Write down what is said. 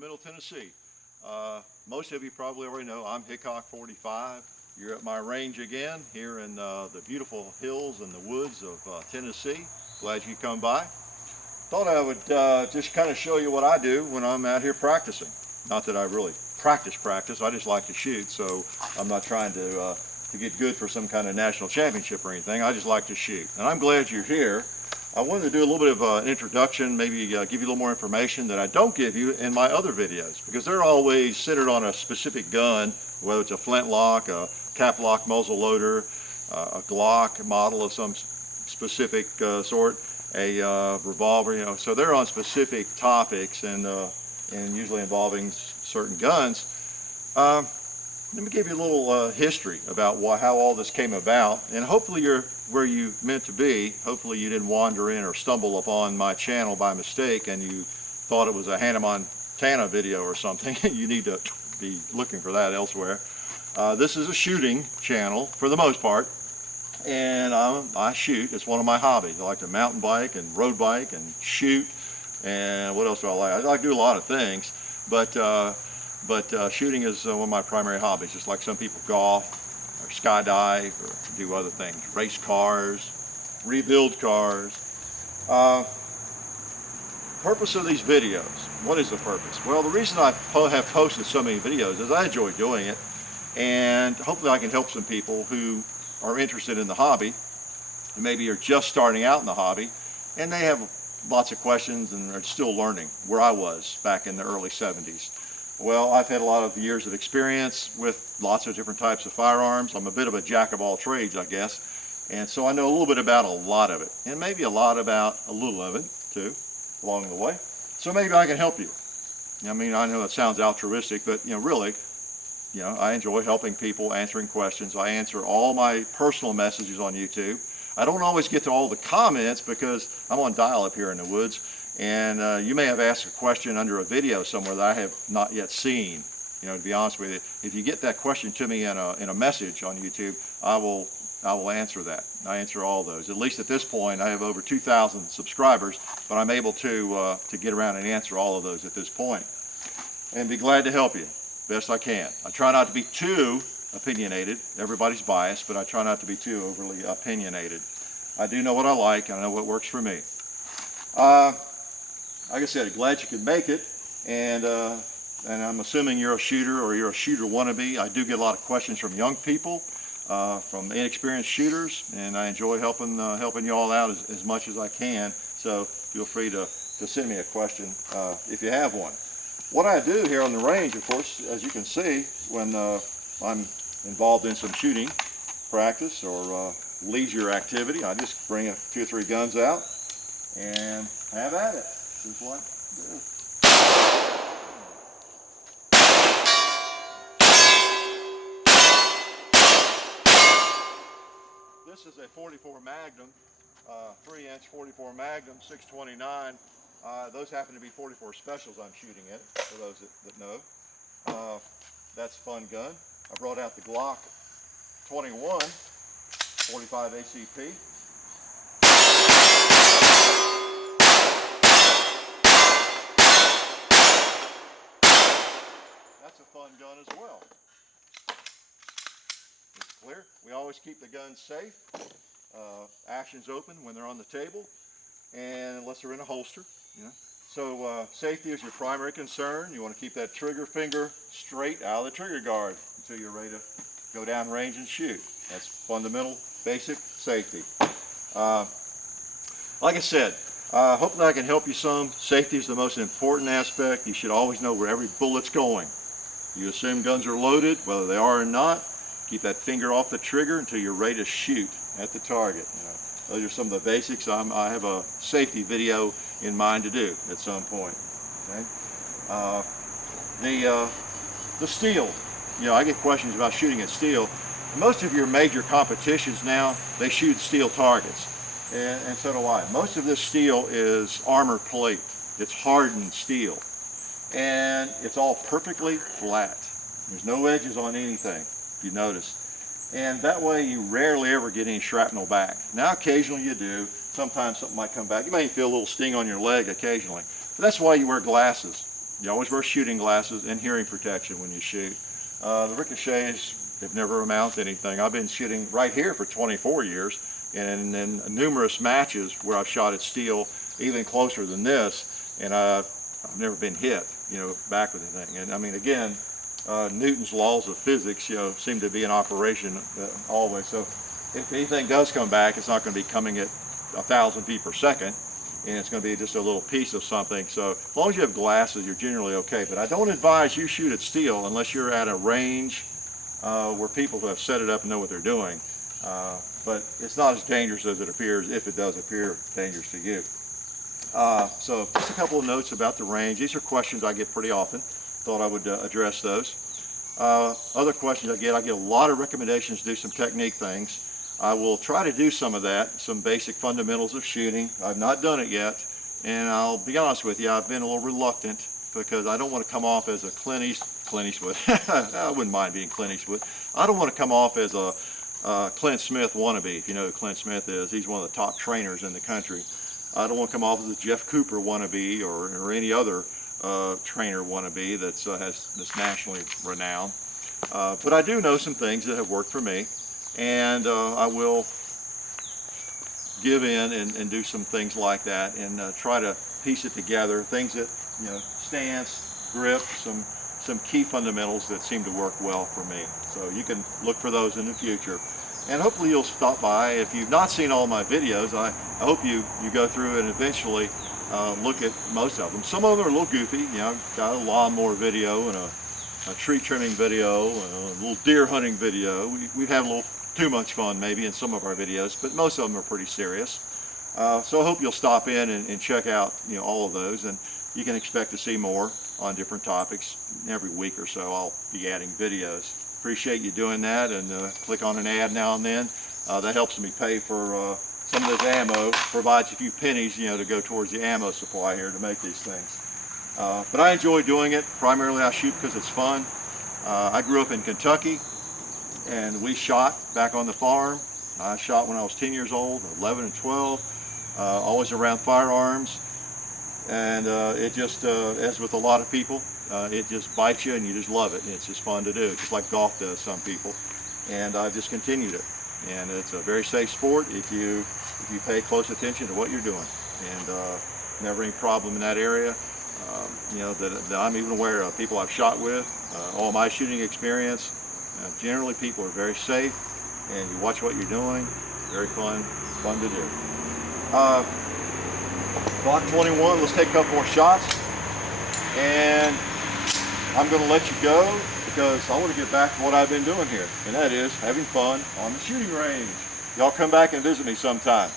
Middle Tennessee. Most of you probably already know I'm Hickok 45. You're at my range again here in the beautiful hills and the woods of Tennessee. Glad you come by. Thought I would just kind of show you what I do when I'm out here practicing. Not that I really practice, I just like to shoot, so I'm not trying to get good for some kind of national championship or anything. I just like to shoot. And I'm glad you're here. I wanted to do a little bit of an introduction, maybe give you a little more information that I don't give you in my other videos, because they're always centered on a specific gun, whether it's a flintlock, a cap-lock muzzle loader, a Glock model of some specific sort, a revolver, you know. So they're on specific topics and usually involving certain guns. Let me give you a little history about how all this came about, and hopefully you're where you meant to be. Hopefully you didn't wander in or stumble upon my channel by mistake and you thought it was a Hannah Montana video or something. You need to be looking for that elsewhere. This is a shooting channel for the most part, and I shoot. It's one of my hobbies. I like to mountain bike and road bike and shoot, and what else do I like? I like to do a lot of things, but shooting is one of my primary hobbies, just like some people golf or skydive or do other things, race cars, rebuild cars. Purpose of these videos, what is the purpose? Well, the reason I have posted so many videos is I enjoy doing it, and hopefully I can help some people who are interested in the hobby, and maybe are just starting out in the hobby, and they have lots of questions and are still learning, where I was back in the early 70s. Well, I've had a lot of years of experience with lots of different types of firearms. I'm a bit of a jack of all trades, I guess. And so I know a little bit about a lot of it, and maybe a lot about a little of it too, along the way. So maybe I can help you. I mean, I know that sounds altruistic, but really, I enjoy helping people, answering questions. I answer all my personal messages on YouTube. I don't always get to all the comments because I'm on dial-up here in the woods. And you may have asked a question under a video somewhere that I have not yet seen. To be honest with you, if you get that question to me in a message on YouTube, I will answer that. I answer all those. At least at this point, I have over 2,000 subscribers, but I'm able to get around and answer all of those at this point, and be glad to help you best I can. I try not to be too opinionated. Everybody's biased, but I try not to be too overly opinionated. I do know what I like, and I know what works for me. Like I said, glad you could make it, and I'm assuming you're a shooter or you're a shooter wannabe. I do get a lot of questions from young people, from inexperienced shooters, and I enjoy helping you all out as much as I can. So feel free to send me a question if you have one. What I do here on the range, of course, as you can see, when I'm involved in some shooting practice or leisure activity, I just bring 2 or 3 guns out and have at it. Just what I do. This is a 44 Magnum, 3-inch 44 Magnum, 629. Those happen to be 44 Specials I'm shooting at, for those that know. That's a fun gun. I brought out the Glock 21, 45 ACP. That's a fun gun as well. It's clear. We always keep the guns safe, actions open when they're on the table, and unless they're in a holster, So safety is your primary concern. You want to keep that trigger finger straight out of the trigger guard until you're ready to go down range and shoot. That's fundamental, basic safety. Like I said, hopefully I can help you some. Safety is the most important aspect. You should always know where every bullet's going. You assume guns are loaded, whether they are or not. Keep that finger off the trigger until you're ready to shoot at the target. Those are some of the basics. I have a safety video in mind to do at some point. Okay? The steel. I get questions about shooting at steel. Most of your major competitions now, they shoot steel targets, and so do I. Most of this steel is armor plate. It's hardened steel, and it's all perfectly flat. There's no edges on anything, if you notice. And that way you rarely ever get any shrapnel back. Now occasionally you do. Sometimes something might come back. You may feel a little sting on your leg occasionally. But that's why you wear glasses. You always wear shooting glasses and hearing protection when you shoot. The ricochets have never amounted to anything. I've been shooting right here for 24 years, and in numerous matches where I've shot at steel, even closer than this, and I've never been hit, back with anything. And I mean, again, Newton's laws of physics, seem to be in operation always. So if anything does come back, it's not going to be coming at 1,000 feet per second, and it's going to be just a little piece of something. So as long as you have glasses, you're generally okay. But I don't advise you shoot at steel unless you're at a range where people have set it up and know what they're doing. But it's not as dangerous as it appears, if it does appear dangerous to you. So just a couple of notes about the range. These are questions I get pretty often. Thought I would address those. Other questions I get a lot of recommendations to do some technique things. I will try to do some of that, some basic fundamentals of shooting. I've not done it yet, and I'll be honest with you, I've been a little reluctant because I don't want to come off as a Clint Eastwood. I wouldn't mind being Clint Eastwood. I don't want to come off as a Clint Smith wannabe, if you know who Clint Smith is. He's one of the top trainers in the country. I don't want to come off as a Jeff Cooper wannabe or any other trainer wannabe that's nationally renowned. But I do know some things that have worked for me, and I will give in and do some things like that and try to piece it together. Things that, stance, grip, some key fundamentals that seem to work well for me. So you can look for those in the future. And hopefully you'll stop by. If you've not seen all my videos, I hope you go through and eventually look at most of them. Some of them are a little goofy. Got a lawnmower video and a tree trimming video and a little deer hunting video. We've had a little too much fun maybe in some of our videos, but most of them are pretty serious. So I hope you'll stop in and check out all of those, and you can expect to see more on different topics. Every week or so I'll be adding videos. Appreciate you doing that, and click on an ad now and then. That helps me pay for some of this ammo, provides a few pennies to go towards the ammo supply here to make these things. But I enjoy doing it. Primarily I shoot because it's fun. I grew up in Kentucky, and we shot back on the farm. I shot when I was 10 years old, 11 and 12, always around firearms. And it just, as with a lot of people, it just bites you and you just love it. And it's just fun to do, just like golf does some people. And I've just continued it. And it's a very safe sport if you pay close attention to what you're doing. And never any problem in that area. That I'm even aware of. People I've shot with, all my shooting experience, generally people are very safe, and you watch what you're doing. Very fun to do. Block 21, let's take a couple more shots, and I'm going to let you go because I want to get back to what I've been doing here, and that is having fun on the shooting range. Y'all come back and visit me sometime.